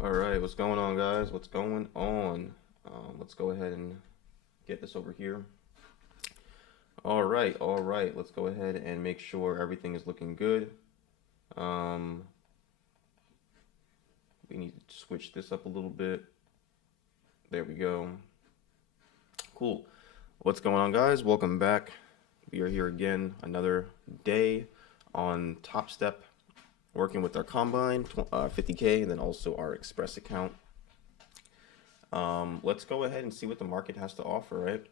All right, what's going on, guys? What's going on? Let's go ahead and get this over here. All right. Let's go ahead and make sure everything is looking good. Um, we need to switch this up a little bit. There we go. Cool. What's going on, guys? Welcome back. We are here again, another day on TopStep, working with our Combine 50K, and then also our Express account. Let's go ahead and see what the market has to offer, right?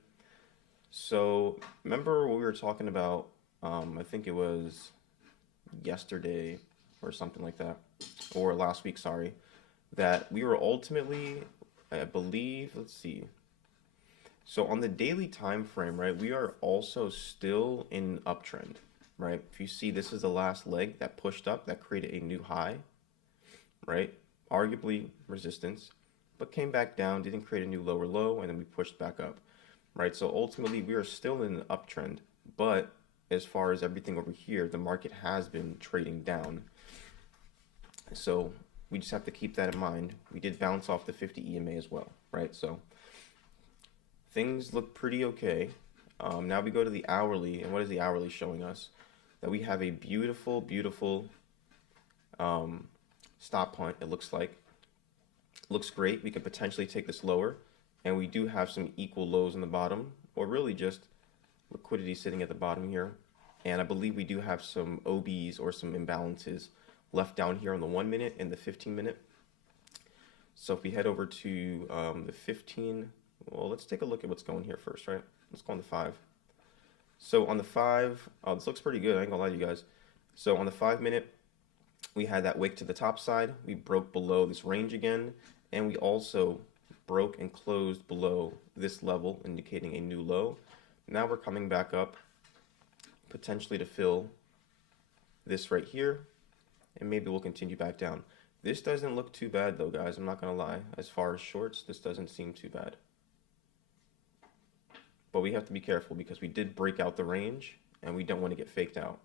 So remember what we were talking about? I think it was yesterday or something like that, or last week, sorry, that we were ultimately, I believe, let's see. So on the daily time frame, right, we are also still in uptrend, right? If you see, this is the last leg that pushed up, that created a new high, right? Arguably resistance, but came back down, didn't create a new lower low, and then we pushed back up, right? So ultimately, we are still in an uptrend, but as far as everything over here, the market has been trading down. So we just have to keep that in mind. We did bounce off the 50 EMA as well, right? So things look pretty okay. Now we go to the hourly, and what is the hourly showing us? That we have a beautiful, beautiful stop point, it looks like. Looks great. We could potentially take this lower, and we do have some equal lows in the bottom, or really just liquidity sitting at the bottom here. And I believe we do have some OBs or some imbalances left down here on the 1 minute and the 15 minute. So if we head over to the 15, well, let's take a look at what's going here first, right? Let's go on the 5. So on the 5, this looks pretty good. I ain't gonna lie to you guys. So on the 5 minute, we had that wick to the top side. We broke below this range again, and we also broke and closed below this level, indicating a new low. Now we're coming back up, potentially to fill this right here, and maybe we'll continue back down. This doesn't look too bad though, guys. I'm not gonna lie. As far as shorts, this doesn't seem too bad. But we have to be careful because we did break out the range, and we don't want to get faked out,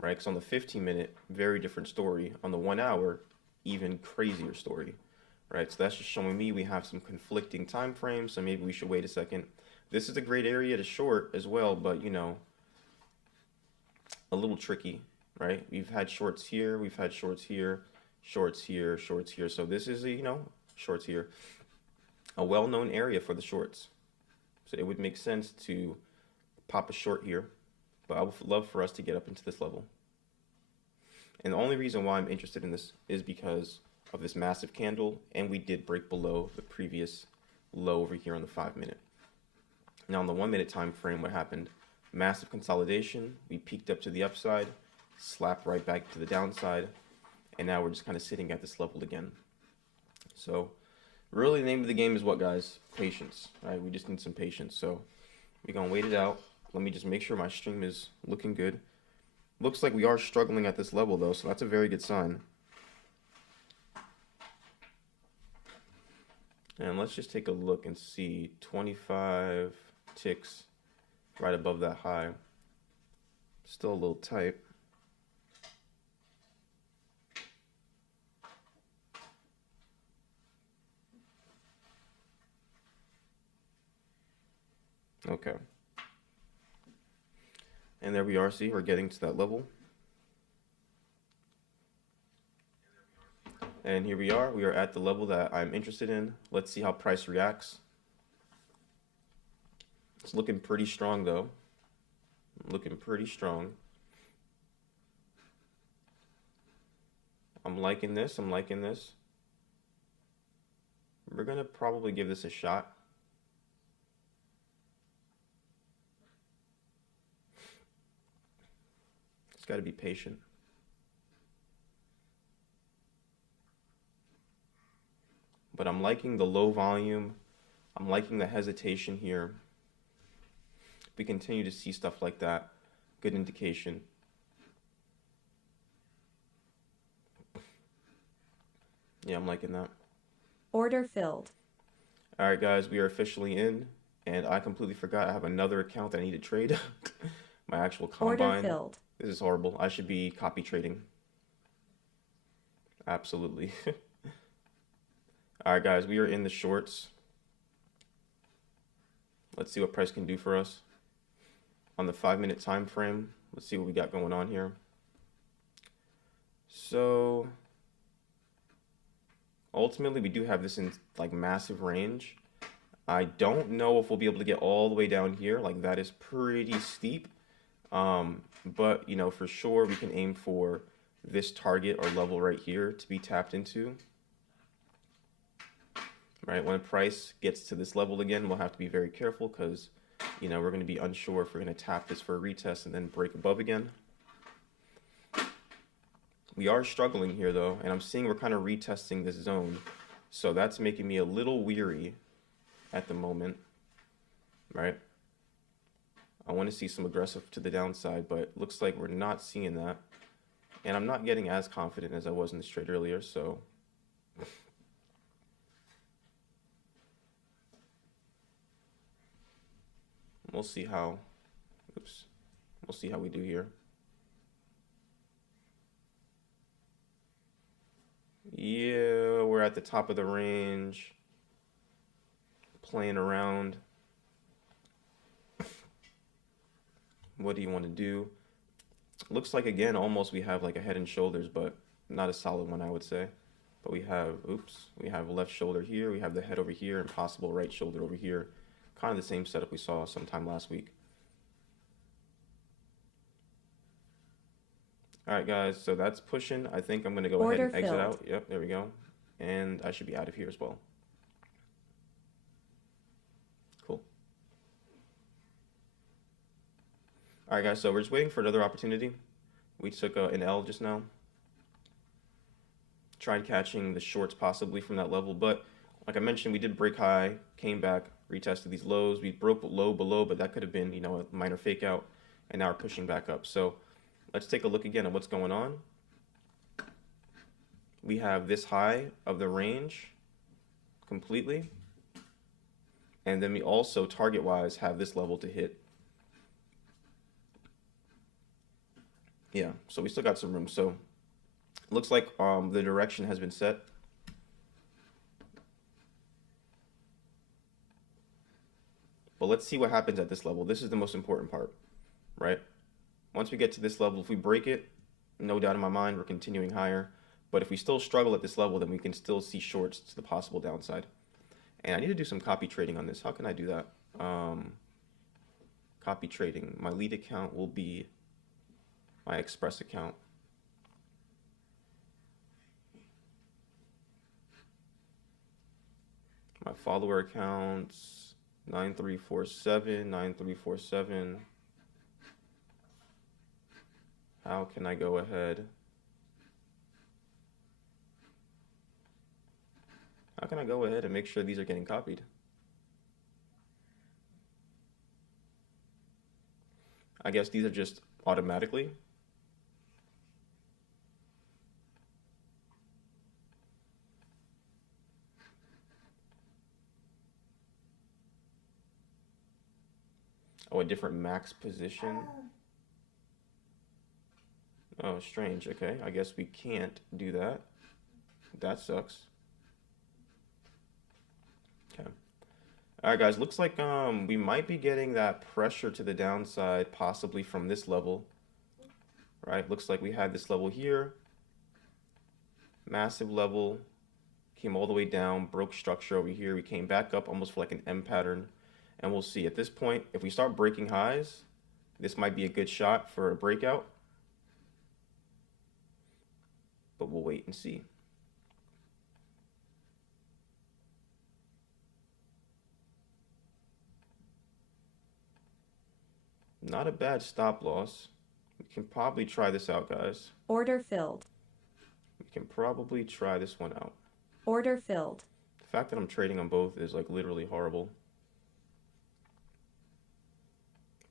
right? Because on the 15 minute, very different story. On the 1 hour, even crazier story, right? So that's just showing me we have some conflicting time frames, so maybe we should wait a second. This is a great area to short as well, but you know, a little tricky, right? We've had shorts here, we've had shorts here, shorts here, shorts here. So this is, shorts here, a well-known area for the shorts. So it would make sense to pop a short here, but I would love for us to get up into this level. And the only reason why I'm interested in this is because of this massive candle, and we did break below the previous low over here on the 5 minute. Now on the 1 minute time frame, what happened? Massive consolidation. We peaked up to the upside, slapped right back to the downside, and now we're just kind of sitting at this level again. So really the name of the game is what, guys? Patience, right? We just need some patience. So we're gonna wait it out. Let me just make sure my stream is looking good. Looks like we are struggling at this level though, so that's a very good sign. And let's just take a look and see 25 ticks right above that high. Still a little tight. Okay. And there we are, see, we're getting to that level. And here we are at the level that I'm interested in. Let's see how price reacts. It's looking pretty strong though. Looking pretty strong. I'm liking this, I'm liking this. We're gonna probably give this a shot. Just gotta be patient. But I'm liking the low volume. I'm liking the hesitation here. We continue to see stuff like that. Good indication. Yeah, I'm liking that. Order filled. All right, guys, we are officially in, and I completely forgot I have another account that I need to trade. My actual Order combine. filled. This is horrible. I should be copy trading. Absolutely. All right, guys, we are in the shorts. Let's see what price can do for us on the 5-minute time frame. Let's see what we got going on here. So ultimately, we do have this in like massive range. I don't know if we'll be able to get all the way down here. Like that is pretty steep. But you know, for sure we can aim for this target or level right here to be tapped into. Right, when price gets to this level again, we'll have to be very careful because, you know, we're going to be unsure if we're going to tap this for a retest and then break above again. We are struggling here though, and I'm seeing we're kind of retesting this zone. So that's making me a little weary at the moment, right? I want to see some aggressive to the downside, but it looks like we're not seeing that. And I'm not getting as confident as I was in this trade earlier, so we'll see how, we'll see how we do here. Yeah, we're at the top of the range, playing around. What do you want to do? Looks like again, almost we have like a head and shoulders, but not a solid one, I would say. But we have, we have left shoulder here, we have the head over here, and possible right shoulder over here. Kind of the same setup we saw sometime last week. All right, guys, so that's pushing. I think I'm going to go ahead and exit out. Yep, there we go. And I should be out of here as well. Cool. All right, guys, so we're just waiting for another opportunity. We took an L just now. Tried catching the shorts possibly from that level, but like I mentioned, we did break high, came back, retested these lows. We broke low below, but that could have been, you know, a minor fake out, and now we're pushing back up. So let's take a look again at what's going on. We have this high of the range completely, and then we also target-wise have this level to hit. Yeah, so we still got some room. So looks like the direction has been set. But let's see what happens at this level. This is the most important part, right? Once we get to this level, if we break it, no doubt in my mind, we're continuing higher. But if we still struggle at this level, then we can still see shorts to the possible downside. And I need to do some copy trading on this. How can I do that? Copy trading. My lead account will be my Express account. My follower accounts, 9347, 9347. How can I go ahead? How can I go ahead and make sure these are getting copied? I guess these are just automatically. Oh, a different max position. Oh, strange. Okay, I guess we can't do that. That sucks. Okay. All right, guys. Looks like we might be getting that pressure to the downside, possibly from this level. Right? Looks like we had this level here. Massive level. Came all the way down, broke structure over here. We came back up almost for like an M pattern. And we'll see. At this point, if we start breaking highs, this might be a good shot for a breakout. But we'll wait and see. Not a bad stop loss. We can probably try this out, guys. Order filled. We can probably try this one out. Order filled. The fact that I'm trading on both is like literally horrible.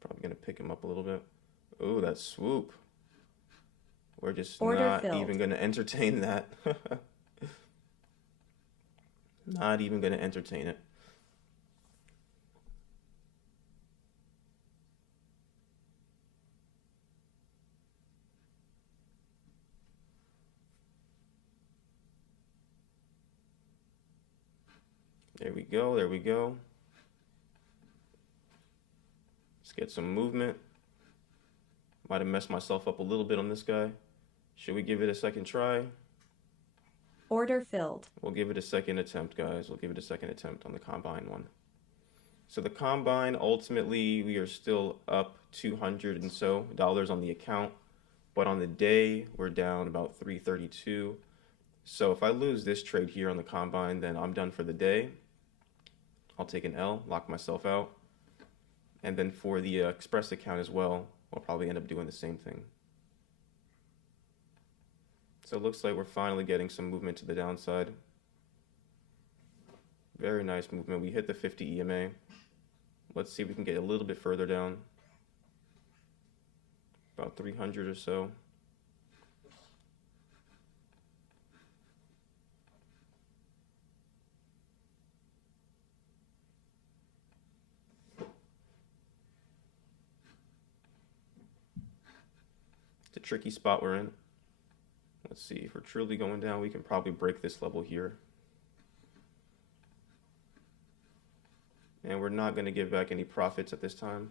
Probably gonna pick him up a little bit. Oh, that swoop. We're just not even gonna entertain that. Not even gonna entertain it. There we go. There we go. Let's get some movement. Might have messed myself up a little bit on this guy. Should we give it a second try? Order filled. We'll give it a second attempt, guys. We'll give it a second attempt on the combine one. So the combine, ultimately, we are still up $200 and so on the account. But on the day, we're down about 332. So if I lose this trade here on the combine, then I'm done for the day. I'll take an L, lock myself out. And then for the Express account as well, we'll probably end up doing the same thing. So it looks like we're finally getting some movement to the downside. Very nice movement. We hit the 50 EMA. Let's see if we can get a little bit further down. About 300 or so. It's a tricky spot we're in. Let's see, if we're truly going down, we can probably break this level here. And we're not going to give back any profits at this time.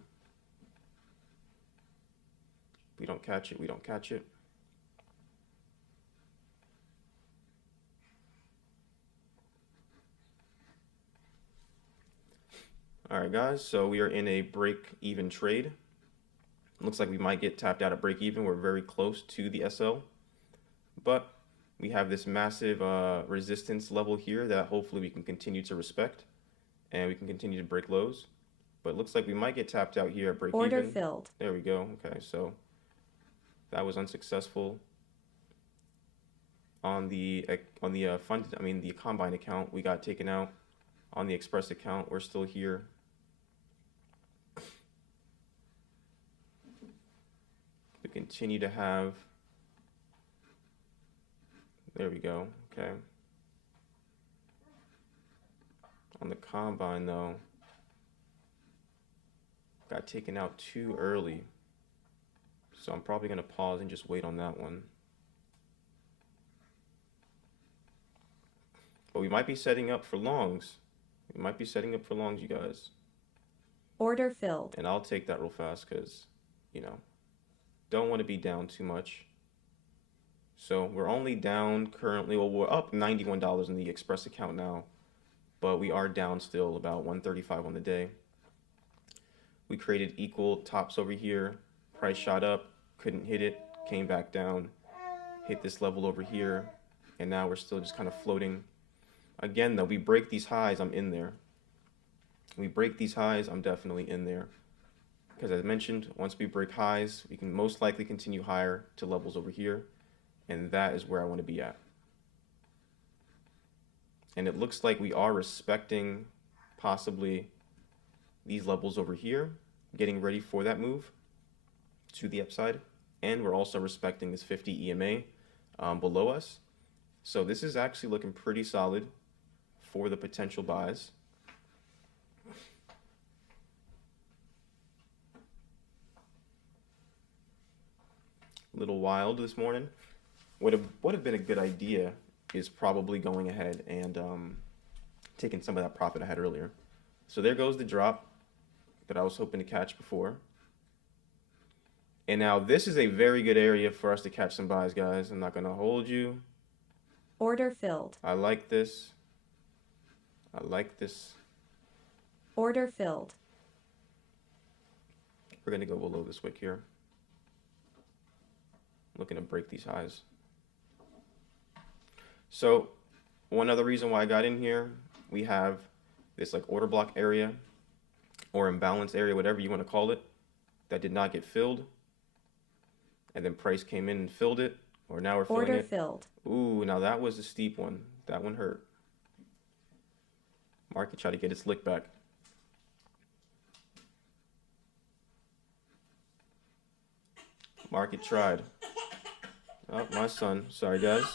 If we don't catch it, we don't catch it. All right, guys, so we are in a break-even trade. Looks like we might get tapped out at break-even. We're very close to the SL. But we have this massive resistance level here that hopefully we can continue to respect. And we can continue to break lows. But it looks like we might get tapped out here at break even. Order filled. There we go. Okay, so that was unsuccessful. On the the combine account, we got taken out. On the Express account, we're still here. We continue to have. There we go. Okay. On the combine, though, got taken out too early. So I'm probably going to pause and just wait on that one. But we might be setting up for longs. We might be setting up for longs, you guys. Order filled. And I'll take that real fast because, don't want to be down too much. So we're only down currently, well, we're up $91 in the Express account now. But we are down still about 135 on the day. We created equal tops over here. Price shot up, couldn't hit it, came back down, hit this level over here, and now we're still just kind of floating. Again, though, we break these highs, I'm in there. We break these highs, I'm definitely in there. Because as I mentioned, once we break highs, we can most likely continue higher to levels over here, and that is where I want to be at. And it looks like we are respecting possibly these levels over here, getting ready for that move to the upside. And we're also respecting this 50 EMA below us. So this is actually looking pretty solid for the potential buys. A little wild this morning. Would have been a good idea is probably going ahead and taking some of that profit I had earlier. So there goes the drop that I was hoping to catch before. And now this is a very good area for us to catch some buys, guys. I'm not going to hold you. Order filled. I like this. I like this. Order filled. We're going to go below this wick here. Looking to break these highs. So one other reason why I got in here, we have this like order block area or imbalance area, whatever you want to call it, that did not get filled. And then price came in and filled it, or now we're filling it. Order filled. Ooh, now that was a steep one. That one hurt. Market tried to get its lick back. Market tried. Oh, my son. Sorry, guys.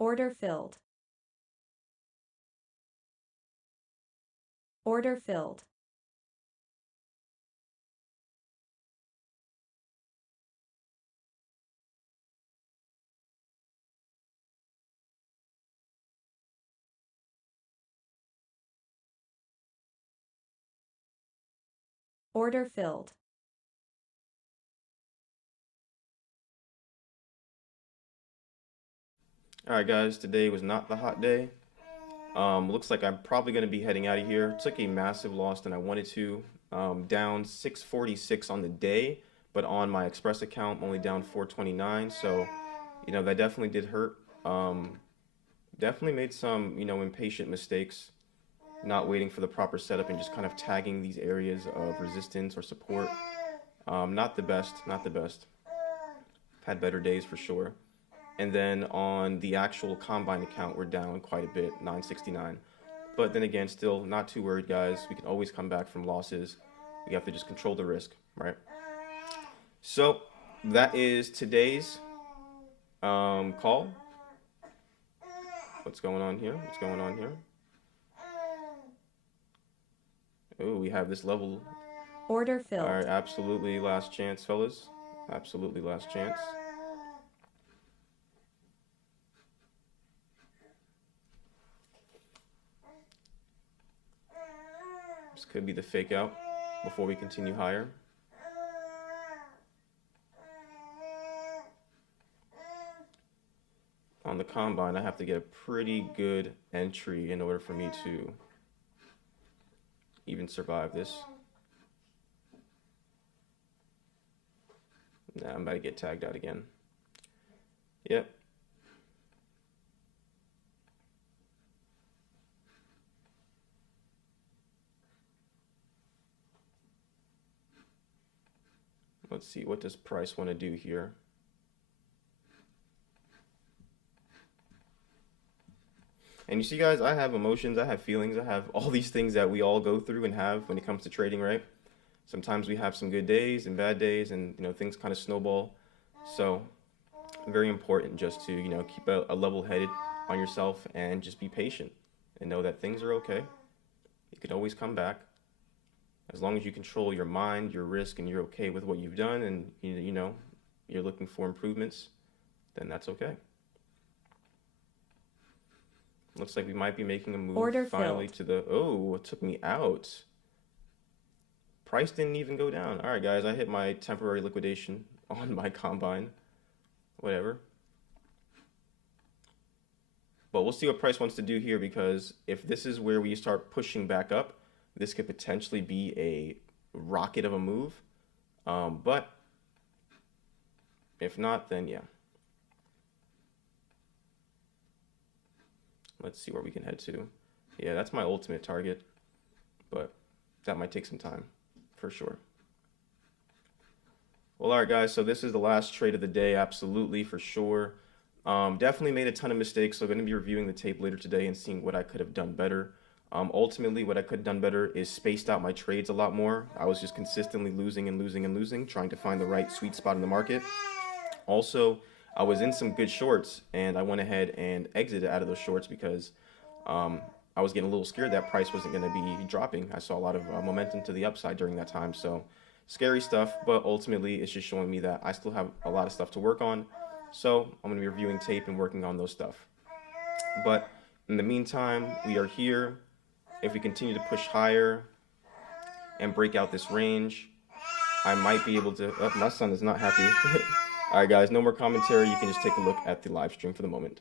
Order filled. Order filled. Order filled. All right, guys, today was not the hot day. Looks like I'm probably going to be heading out of here. Took a massive loss than I wanted to. Down 646 on the day, but on my Express account, I'm only down 429. So, that definitely did hurt. Definitely made some, impatient mistakes, not waiting for the proper setup and just kind of tagging these areas of resistance or support. Not the best, not the best. Had better days for sure. And then on the actual combine account, we're down quite a bit, 969. But then again, still not too worried, guys. We can always come back from losses. We have to just control the risk, right? So that is today's call. What's going on here? What's going on here? Oh, we have this level. Order All right, filled. absolutely last chance, fellas. Absolutely last chance. This could be the fake out before we continue higher. On the combine, I have to get a pretty good entry in order for me to even survive this. Nah, I'm about to get tagged out again. Yep. Let's see, what does price want to do here? And you see, guys, I have emotions, I have feelings, I have all these things that we all go through and have when it comes to trading, right? Sometimes we have some good days and bad days, and things kind of snowball. So very important just to keep a level headed on yourself and just be patient and know that things are okay. You can always come back as long as you control your mind, your risk, and you're okay with what you've done, and you're looking for improvements, then that's okay. Looks like we might be making a move Order finally filled. to the, oh, it took me out. Price didn't even go down. All right, guys, I hit my temporary liquidation on my combine. Whatever. But we'll see what price wants to do here, because if this is where we start pushing back up, this could potentially be a rocket of a move. But if not, then yeah. Let's see where we can head to. Yeah, that's my ultimate target, but that might take some time for sure. Well, all right, guys, so this is the last trade of the day, absolutely, for sure. Definitely made a ton of mistakes, so I'm going to be reviewing the tape later today and seeing what I could have done better. Ultimately, what I could have done better is spaced out my trades a lot more. I was just consistently losing and losing and losing, trying to find the right sweet spot in the market. Also, I was in some good shorts, and I went ahead and exited out of those shorts because I was getting a little scared that price wasn't going to be dropping. I saw a lot of momentum to the upside during that time, so scary stuff, but ultimately it's just showing me that I still have a lot of stuff to work on. So I'm going to be reviewing tape and working on those stuff. But in the meantime, we are here. If we continue to push higher and break out this range, I might be able to... Oh, my son is not happy. All right, guys, no more commentary. You can just take a look at the live stream for the moment.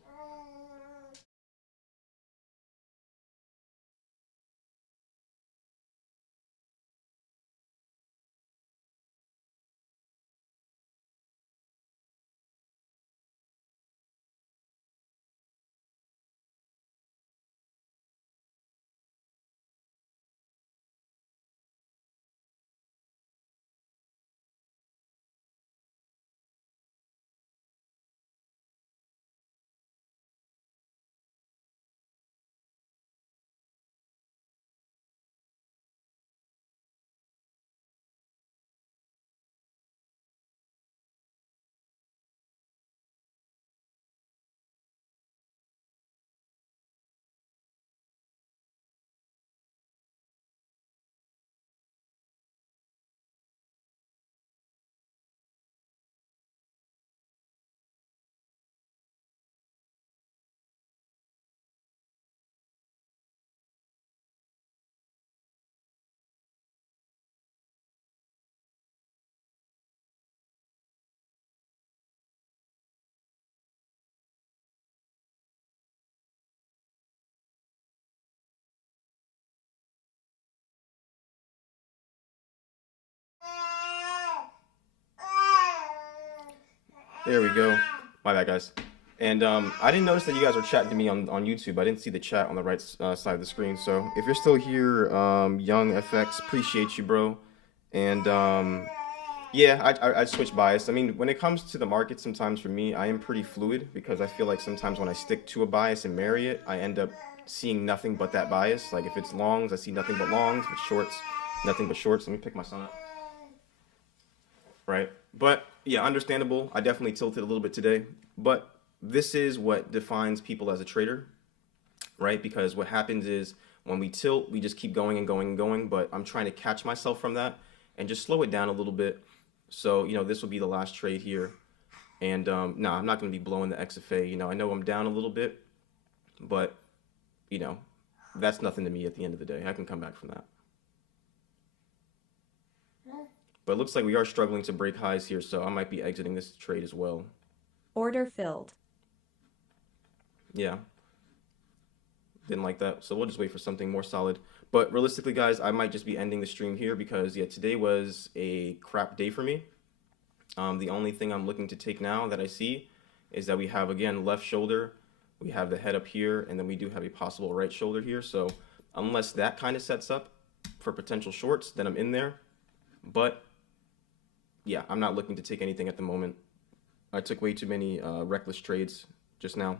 There we go. My bad, guys. And I didn't notice that you guys were chatting to me on YouTube. I didn't see the chat on the right side of the screen. So if you're still here, Young FX, appreciate you, bro. And yeah, I switch bias. I mean, when it comes to the market, sometimes for me, I am pretty fluid because I feel like sometimes when I stick to a bias and marry it, I end up seeing nothing but that bias. Like if it's longs, I see nothing but longs. If it's shorts, nothing but shorts. Let me pick my son up. Right? But yeah, understandable. I definitely tilted a little bit today. But this is what defines people as a trader, right? Because what happens is when we tilt, we just keep going and going and going. But I'm trying to catch myself from that and just slow it down a little bit. So, this will be the last trade here. And no, I'm not going to be blowing the XFA. I know I'm down a little bit, but, that's nothing to me at the end of the day. I can come back from that. But it looks like we are struggling to break highs here, so I might be exiting this trade as well. Order filled. Yeah. Didn't like that. So we'll just wait for something more solid. But realistically, guys, I might just be ending the stream here because, yeah, today was a crap day for me. The only thing I'm looking to take now that I see is that we have, again, left shoulder. We have the head up here, and then we do have a possible right shoulder here. So unless that kind of sets up for potential shorts, then I'm in there. But, yeah, I'm not looking to take anything at the moment. I took way too many reckless trades just now.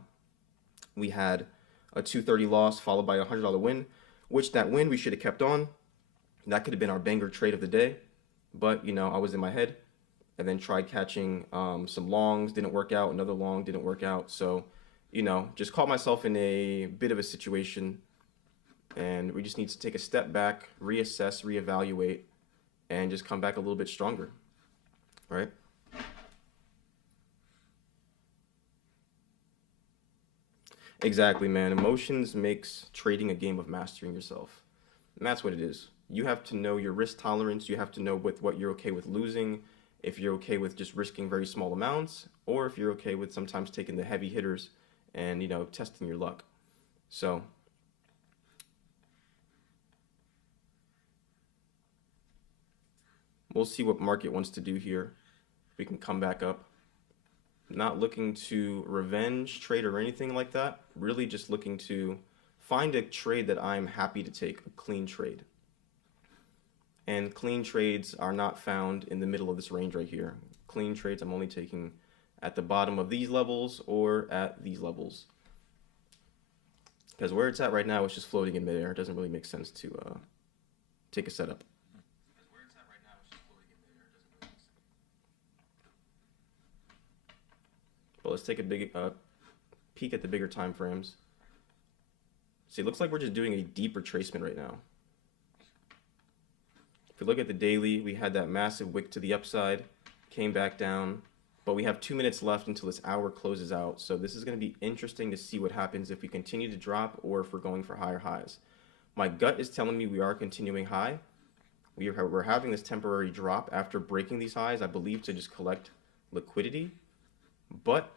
We had a 230 loss followed by a $100 win, which that win we should have kept on. That could have been our banger trade of the day. But, I was in my head and then tried catching some longs, didn't work out. Another long didn't work out. So, just caught myself in a bit of a situation. And we just need to take a step back, reassess, reevaluate, and just come back a little bit stronger, right? Exactly, man. Emotions makes trading a game of mastering yourself. And that's what it is. You have to know your risk tolerance. You have to know with what you're okay with losing, if you're okay with just risking very small amounts, or if you're okay with sometimes taking the heavy hitters and, testing your luck. So we'll see what market wants to do here. We can come back up. Not looking to revenge trade or anything like that. Really just looking to find a trade that I'm happy to take, a clean trade. And clean trades are not found in the middle of this range right here. Clean trades I'm only taking at the bottom of these levels or at these levels. Because where it's at right now, it's just floating in midair. It doesn't really make sense to take a setup. But let's take a big peek at the bigger time frames. See, it looks like we're just doing a deep retracement right now. If we look at the daily, we had that massive wick to the upside, came back down, but we have 2 minutes left until this hour closes out. So this is going to be interesting to see what happens if we continue to drop or if we're going for higher highs. My gut is telling me we are continuing high. We're having this temporary drop after breaking these highs, I believe, to just collect liquidity. But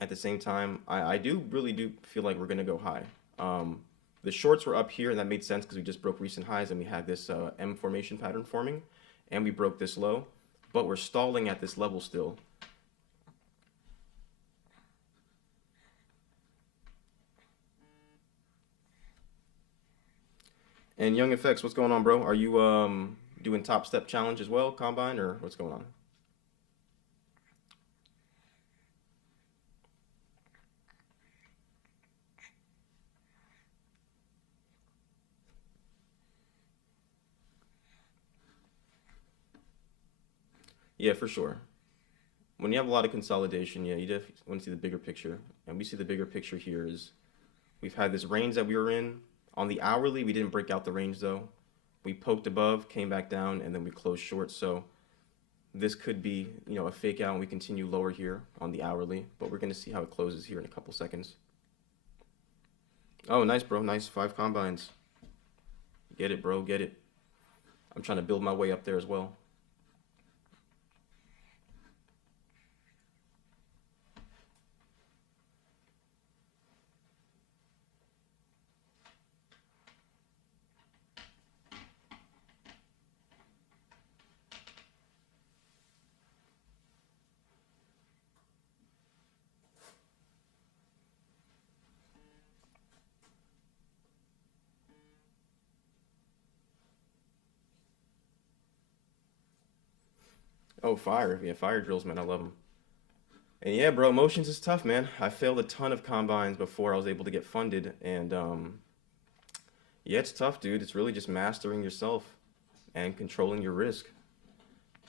at the same time, I really do feel like we're going to go high. The shorts were up here, and that made sense because we just broke recent highs, and we had this M formation pattern forming, and we broke this low. But we're stalling at this level still. And Young FX, what's going on, bro? Are you doing TopStep challenge as well, Combine, or what's going on? Yeah, for sure. When you have a lot of consolidation, yeah, you definitely want to see the bigger picture. And we see the bigger picture here is we've had this range that we were in. On the hourly, we didn't break out the range, though. We poked above, came back down, and then we closed short. So this could be, a fake out, and we continue lower here on the hourly. But we're going to see how it closes here in a couple seconds. Oh, nice, bro. Nice 5 combines. Get it, bro. Get it. I'm trying to build my way up there as well. Oh, fire. Yeah, fire drills, man. I love them. And yeah, bro, motions is tough, man. I failed a ton of combines before I was able to get funded. And yeah, it's tough, dude. It's really just mastering yourself and controlling your risk.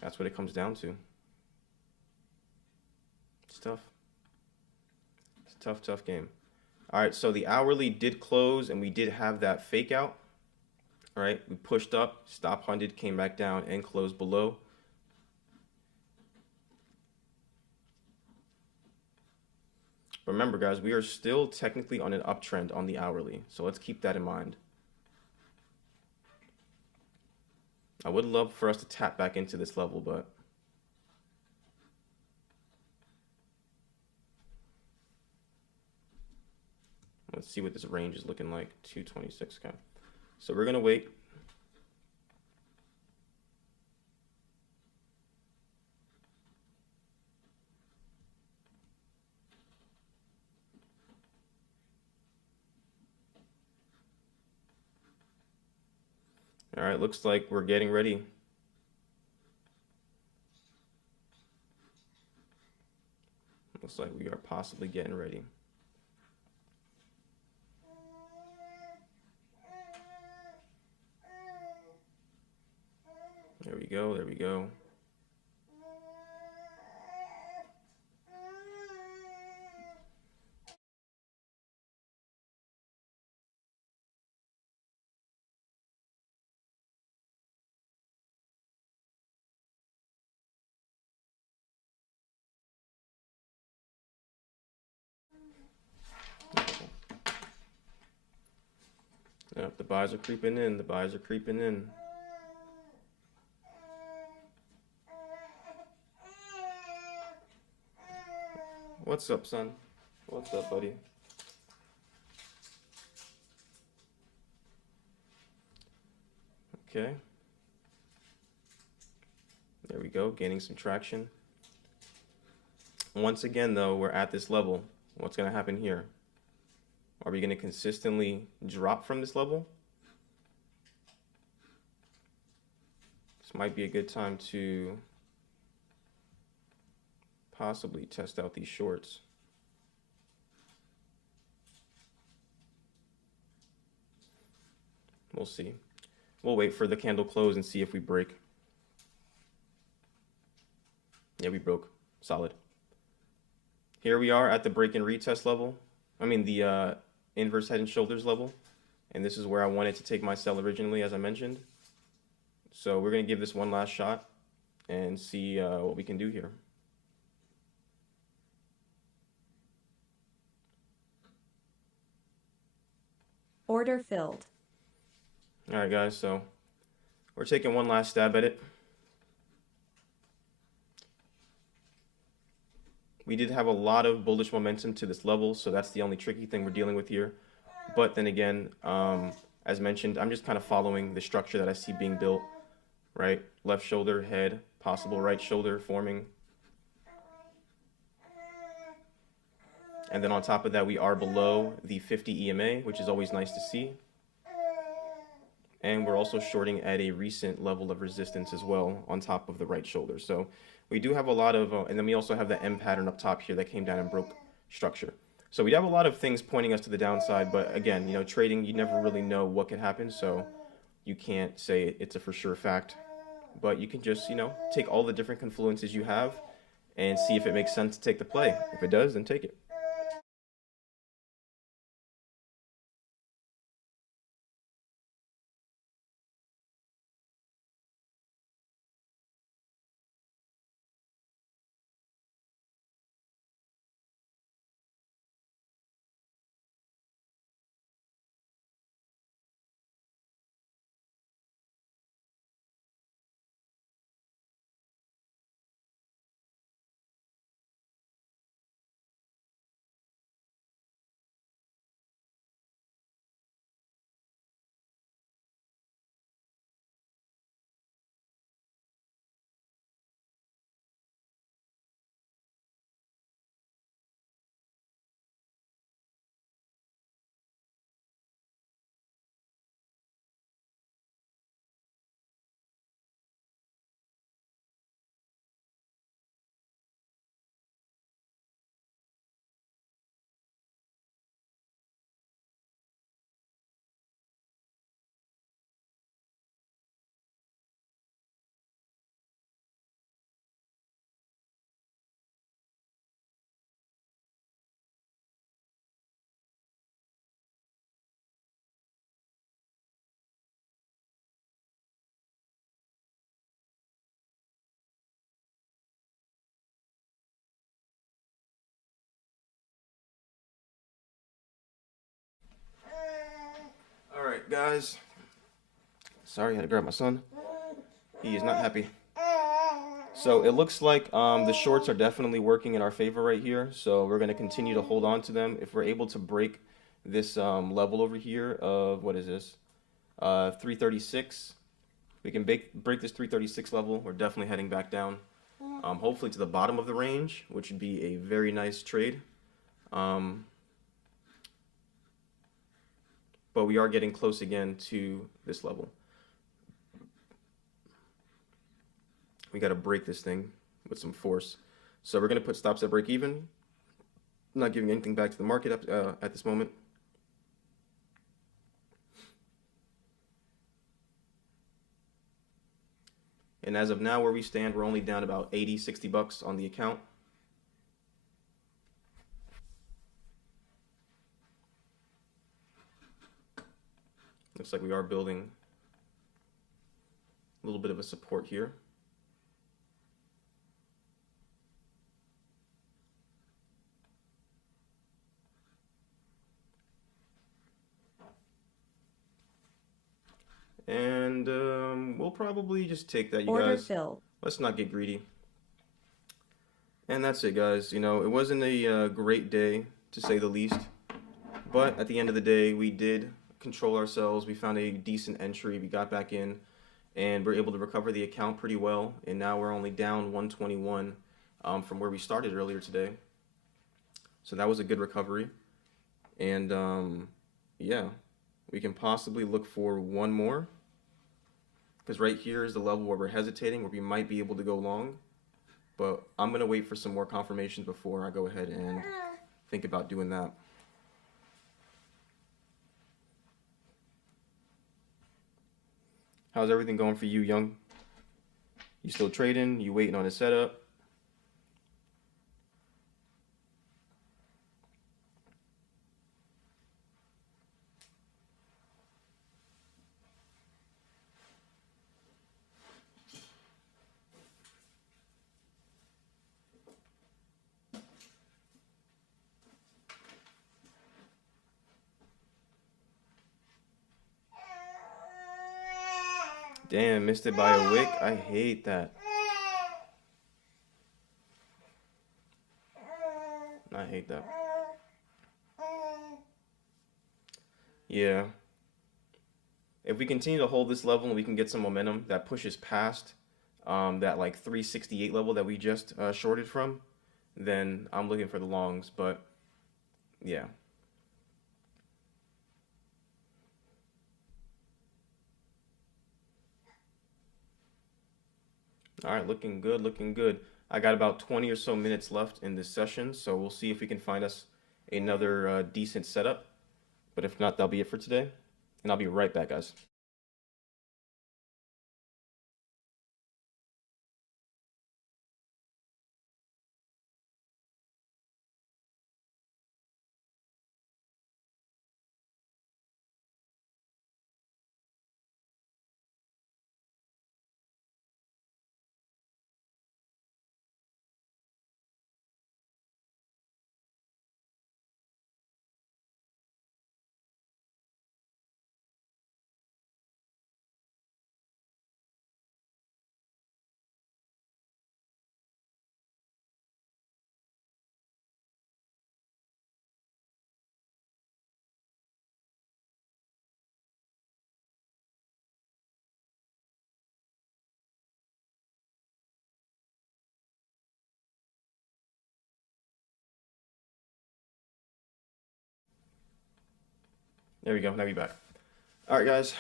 That's what it comes down to. It's tough. It's a tough, tough game. All right, so the hourly did close and we did have that fake out. All right, we pushed up, stop hunted, came back down and closed below. Remember, guys, we are still technically on an uptrend on the hourly, so let's keep that in mind. I would love for us to tap back into this level, but let's see what this range is looking like. 226, okay. So we're gonna wait. All right, looks like we're getting ready. Looks like we are possibly getting ready. There we go, there we go. Yep, the buys are creeping in, the buys are creeping in. What's up, son? What's up, buddy? Okay. There we go, gaining some traction. Once again, though, we're at this level. What's going to happen here? Are we going to consistently drop from this level? This might be a good time to possibly test out these shorts. We'll see. We'll wait for the candle close and see if we break. Yeah, we broke. Solid. Here we are at the break and retest level. I mean the inverse head and shoulders level. And this is where I wanted to take my sell originally, as I mentioned. So we're going to give this one last shot and see what we can do here. Order filled. All right, guys, so we're taking one last stab at it. We did have a lot of bullish momentum to this level, so that's the only tricky thing we're dealing with here. But then again, as mentioned, I'm just kind of following the structure that I see being built, right? Left shoulder, head, possible right shoulder forming. And then on top of that, we are below the 50 EMA, which is always nice to see. And we're also shorting at a recent level of resistance as well on top of the right shoulder. So we do have a lot of, and then we also have the M pattern up top here that came down and broke structure. So we have a lot of things pointing us to the downside, but again, you know, trading, you never really know what could happen. So you can't say it's a for sure fact, but you can just, you know, take all the different confluences you have and see if it makes sense to take the play. If it does, then take it. guys. Sorry, I had to grab my son. He is not happy. So it looks like the shorts are definitely working in our favor right here. So we're going to continue to hold on to them. If we're able to break this level over here of, what is this? 336. We can break this 336 level. We're definitely heading back down. Hopefully to the bottom of the range, which would be a very nice trade. But we are getting close again to this level. We got to break this thing with some force. So we're going to put stops at break even. Not giving anything back to the market at this moment. And as of now, where we stand, we're only down about 80, 60 bucks on the account. Looks like we are building a little bit of a support here. And we'll probably just take that, you Order guys. filled. Let's not get greedy. And that's it, guys. You know, it wasn't a great day, to say the least. But at the end of the day, we did control ourselves. We found a decent entry. We got back in, and we're able to recover the account pretty well. And now we're only down 121 from where we started earlier today. So that was a good recovery. And yeah, we can possibly look for one more. Because right here is the level where we're hesitating, where we might be able to go long. But I'm going to wait for some more confirmations before I go ahead and think about doing that. How's everything going for you, Young? You still trading? You waiting on a setup? Damn, missed it by a wick. I hate that. I hate that. Yeah. If we continue to hold this level and we can get some momentum that pushes past that like 368 level that we just shorted from, then I'm looking for the longs. But yeah. All right, looking good, looking good. I got about 20 or so minutes left in this session, so we'll see if we can find us another decent setup. But if not, that'll be it for today. And I'll be right back, guys. There we go. Now we're back. All right, guys.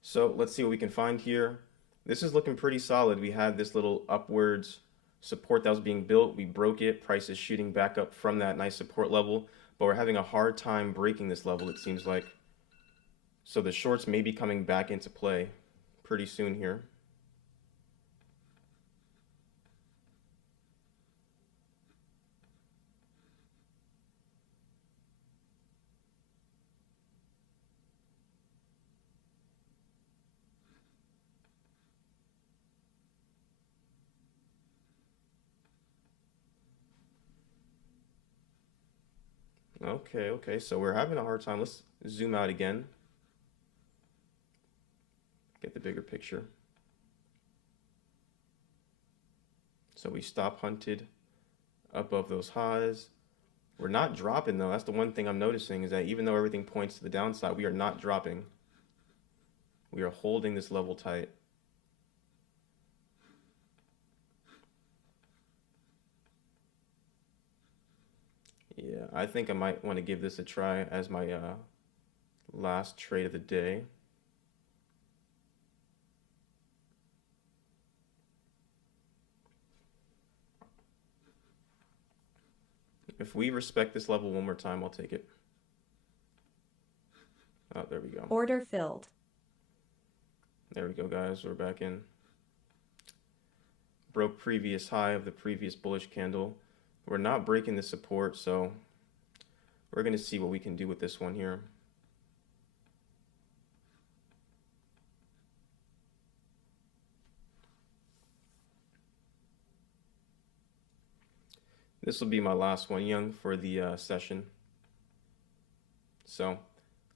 So let's see what we can find here. This is looking pretty solid. We had this little upwards support that was being built. We broke it. Price is shooting back up from that nice support level, but we're having a hard time breaking this level, it seems like. So the shorts may be coming back into play pretty soon here. Okay, okay. So we're having a hard time. Let's zoom out again, get the bigger picture. So we stop hunted above those highs. We're not dropping though. That's the one thing I'm noticing is that even though everything points to the downside, we are not dropping. We are holding this level tight. Yeah, I think I might want to give this a try as my last trade of the day. If we respect this level one more time, I'll take it. Oh, there we go. Order filled. There we go, guys. We're back in. Broke previous high of the previous bullish candle. We're not breaking the support, so we're going to see what we can do with this one here. This will be my last one, Young, for the session. So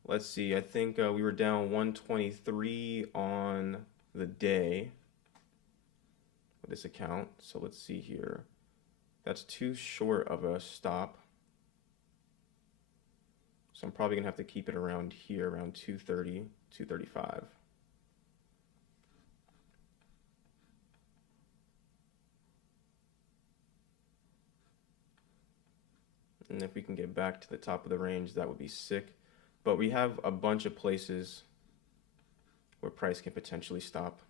let's see. I think we were down 123 on the day with this account. So let's see here. That's too short of a stop. So I'm probably going to have to keep it around here, around 230, 235. And if we can get back to the top of the range, that would be sick. But we have a bunch of places where price can potentially stop.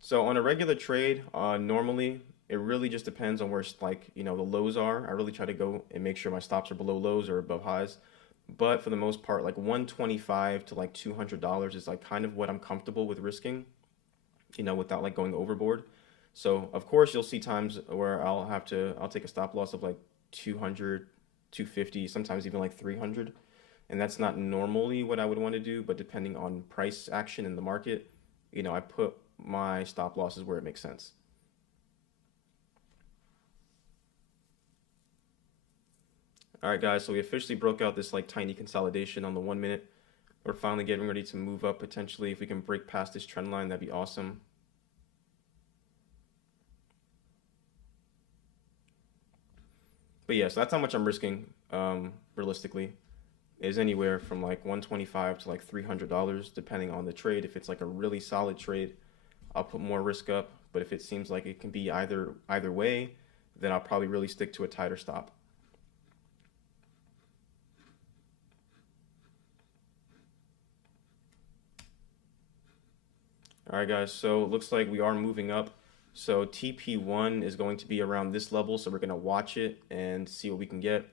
So on a regular trade, normally it really just depends on where the lows are. I really try to go and make sure my stops are below lows or above highs. But for the most part, like 125 to like $200 is like kind of what I'm comfortable with risking, without like going overboard. So of course you'll see times where I'll take a stop loss of like 200, 250, sometimes even like 300. And that's not normally what I would want to do, but depending on price action in the market, I put my stop losses where it makes sense. All right, guys, so we officially broke out this like tiny consolidation on the 1 minute. We're finally getting ready to move up potentially. If we can break past this trend line, that'd be awesome. But yeah, so that's how much I'm risking realistically, is anywhere from like 125 to like $300 depending on the trade. If it's like a really solid trade, I'll put more risk up. But if it seems like it can be either way, then I'll probably really stick to a tighter stop. All right, guys, so it looks like we are moving up. So TP1 is going to be around this level, so we're going to watch it and see what we can get.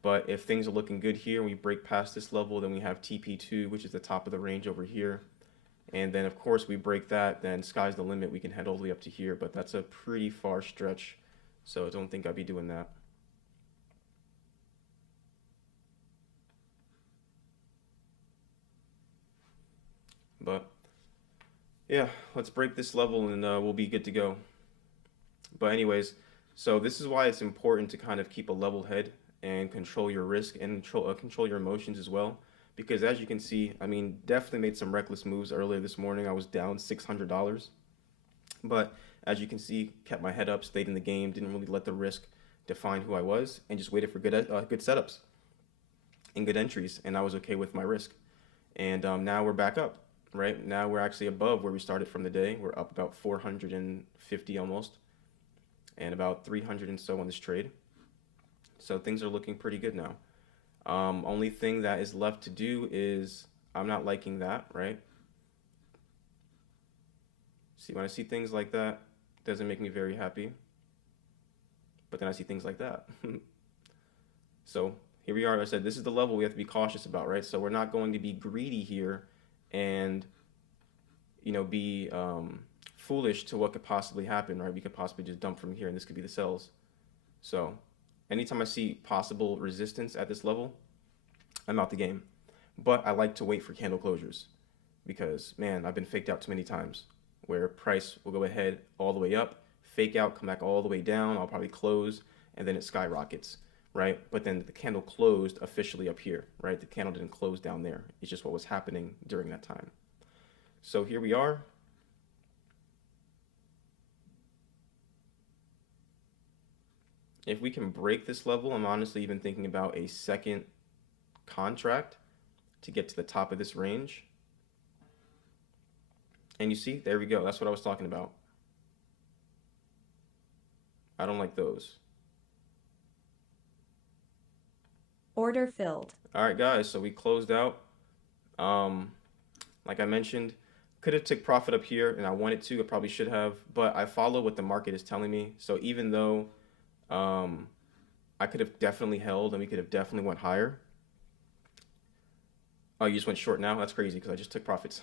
But if things are looking good here and we break past this level, then we have TP2, which is the top of the range over here. And then, of course, we break that, then sky's the limit. We can head all the way up to here, but that's a pretty far stretch, so I don't think I'd be doing that. But yeah, let's break this level and we'll be good to go. But anyways, so this is why it's important to kind of keep a level head and control your risk and control your emotions as well. Because as you can see, I mean, definitely made some reckless moves earlier this morning. I was down $600. But as you can see, kept my head up, stayed in the game, didn't really let the risk define who I was, and just waited for good setups and good entries. And I was okay with my risk. And now we're back up, right? Now we're actually above where we started from the day. We're up about 450 almost, and about 300 and so on this trade. So things are looking pretty good now. Only thing that is left to do is I'm not liking that, right? See, when I see things like that, it doesn't make me very happy. But then I see things like that. So here we are. I said this is the level we have to be cautious about, right? So we're not going to be greedy here and, be foolish to what could possibly happen, right? We could possibly just dump from here and this could be the sells. So anytime I see possible resistance at this level, I'm out the game. But I like to wait for candle closures because, man, I've been faked out too many times where price will go ahead all the way up, fake out, come back all the way down. I'll probably close, and then it skyrockets, right? But then the candle closed officially up here, right? The candle didn't close down there. It's just what was happening during that time. So here we are. If we can break this level, I'm honestly even thinking about a second contract to get to the top of this range. And you see, there we go. That's what I was talking about. I don't like those. Order filled. All right, guys, so we closed out. Like I mentioned, could have took profit up here, and I wanted to. I probably should have, but I follow what the market is telling me. So even though I could have definitely held, and we could have definitely went higher. Oh, you just went short now? That's crazy because I just took profits.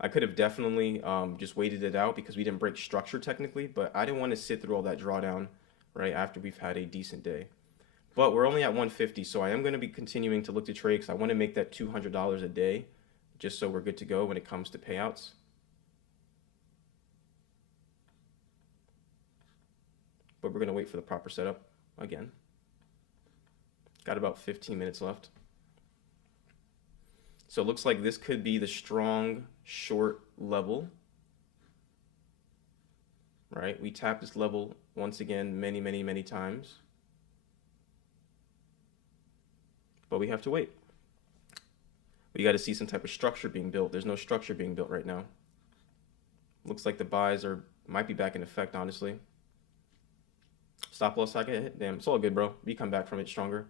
I could have definitely just waited it out because we didn't break structure technically, but I didn't want to sit through all that drawdown right after we've had a decent day. But we're only at 150, so I am going to be continuing to look to trade because I want to make that $200 a day just so we're good to go when it comes to payouts. But we're going to wait for the proper setup again. Got about 15 minutes left. So it looks like this could be the strong short level, right? We tapped this level once again many times. But we have to wait. We got to see some type of structure being built. There's no structure being built right now. Looks like the buys might be back in effect, honestly. Stop loss I get hit. Damn, it's all good, bro. We come back from it stronger.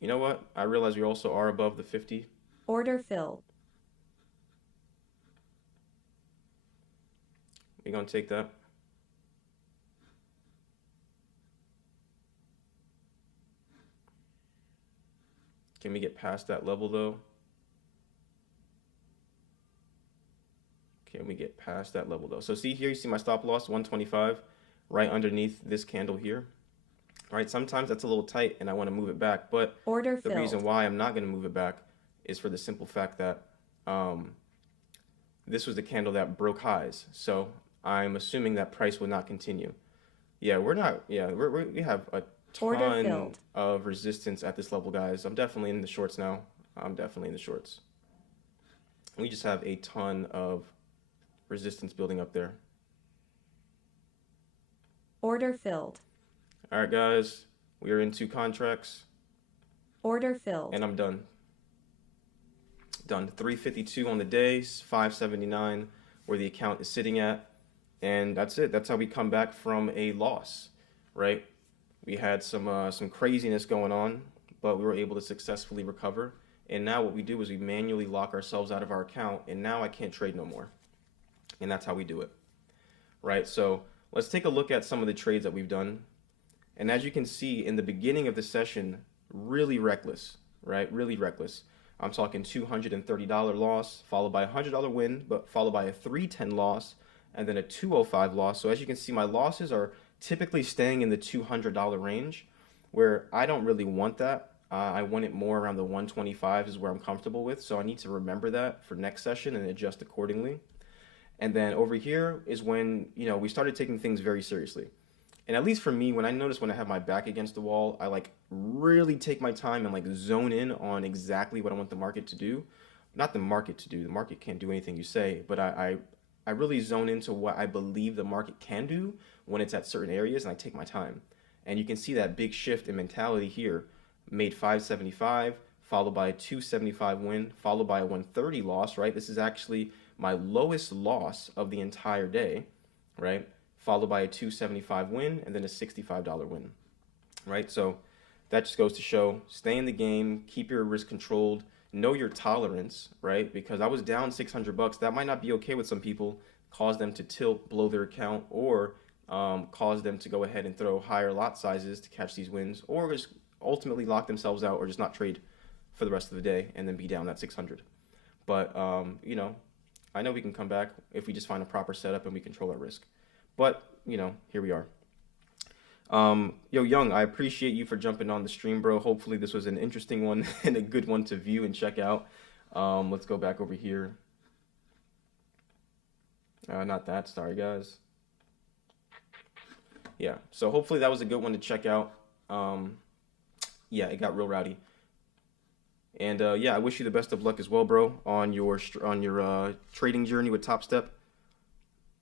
You know what? I realize we also are above the 50. Order filled. We're going to take that. Can we get past that level, though? Can we get past that level, though? So see here, you see my stop loss, 125, right underneath this candle here. All right, sometimes that's a little tight, and I want to move it back. But Order the filled. reason why I'm not going to move it back is for the simple fact that this was the candle that broke highs. So I'm assuming that price will not continue. Yeah, we're not. Yeah, we have a ton of resistance at this level, guys. I'm definitely in the shorts now. I'm definitely in the shorts. We just have a ton of resistance building up there. Order filled. All right, guys, we are in 2 contracts. Order filled. And I'm done. Done. 352 on the day, 579 where the account is sitting at, and that's it. That's how we come back from a loss, right? We had some craziness going on, but we were able to successfully recover. And now what we do is we manually lock ourselves out of our account, and now I can't trade no more. And that's how we do it, right? So let's take a look at some of the trades that we've done. And as you can see in the beginning of the session, really reckless, right? Really reckless. I'm talking $230 loss, followed by a $100 win, but followed by a $310 loss, and then a $205 loss. So as you can see, my losses are typically staying in the $200 range, where I don't really want that. I want it more around the 125 is where I'm comfortable with. So I need to remember that for next session and adjust accordingly. And then over here is when, we started taking things very seriously. And at least for me, when I have my back against the wall, I really take my time and zone in on exactly what I want the market to do. Not the market to do. The market can't do anything you say, but I really zone into what I believe the market can do when it's at certain areas, and I take my time. And you can see that big shift in mentality here. Made 575, followed by a 275 win, followed by a 130 loss, right? This is actually my lowest loss of the entire day, right? Followed by a 275 win, and then a $65 win, right? So that just goes to show, stay in the game, keep your risk controlled, know your tolerance, right? Because I was down $600. That might not be okay with some people, cause them to tilt below their account, or cause them to go ahead and throw higher lot sizes to catch these wins, or just ultimately lock themselves out, or just not trade for the rest of the day and then be down that 600. But, I know we can come back if we just find a proper setup and we control our risk. But, here we are. Yo, Young, I appreciate you for jumping on the stream, bro. Hopefully this was an interesting one and a good one to view and check out. Let's go back over here. Not that. Sorry, guys. Yeah. So hopefully that was a good one to check out. Yeah, it got real rowdy. And yeah, I wish you the best of luck as well, bro, on your trading journey with TopStep.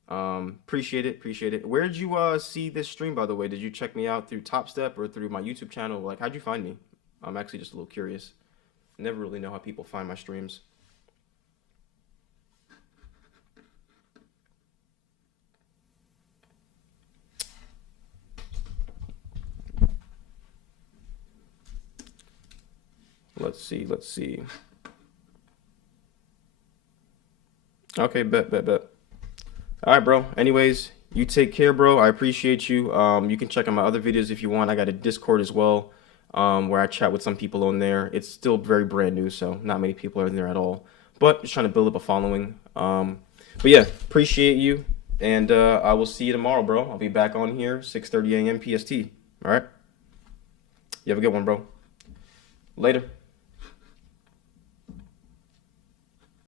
Appreciate it, appreciate it. Where did you see this stream, by the way? Did you check me out through TopStep or through my YouTube channel? Like, how'd you find me? I'm actually just a little curious. Never really know how people find my streams. Let's see, let's see. Okay, bet. All right, bro. Anyways, you take care, bro. I appreciate you. You can check out my other videos if you want. I got a Discord as well, where I chat with some people on there. It's still very brand new, so not many people are in there at all. But just trying to build up a following. But yeah, appreciate you, and I will see you tomorrow, bro. I'll be back on here 6:30 a.m. PST. All right. You have a good one, bro. Later.